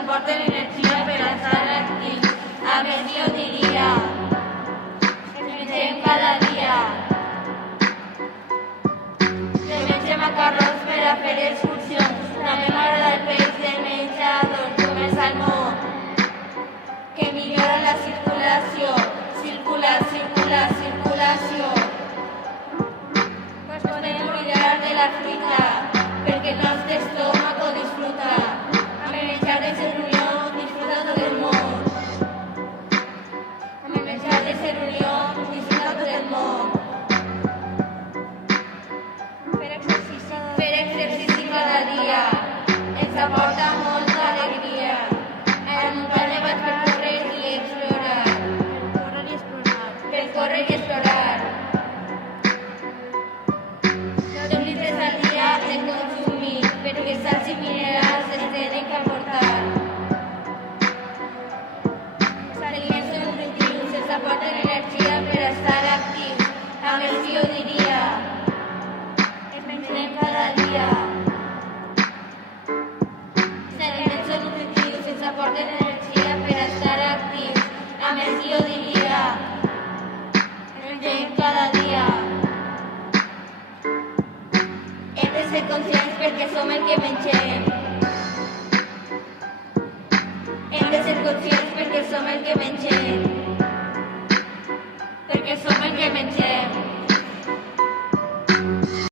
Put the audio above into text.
aporten energia per estar actius. A més, jo diria, mengem cada dia. Mengem macarrons per a fer excursions. També m'agrada el peix de menjador, com el salmó, que millora la circulació. Circulació. Nos podem oblidar de la fruita, perquè el nostre estómago disfruta. Amb el menjar de cerunió disfruta tot el món. Amb el menjar de cerunió disfruta tot el món. Fer exercici cada dia ens aporta molta alegria. A la muntanya vaig per córrer i explorar. Per córrer i explorar. 2 litres al dia de consumir, perquè sals i minerals es tenen que aportar. Els aliments són nutritius, ens aporten energia per estar actius. A més, jo diria, mengem cada dia. Els aliments són nutritius, ens aporten energia per estar actius. A més, jo diria, mengem cada dia. Hem de ser conscients perquè som el que mengem. Hem de ser conscients perquè som el que mengem.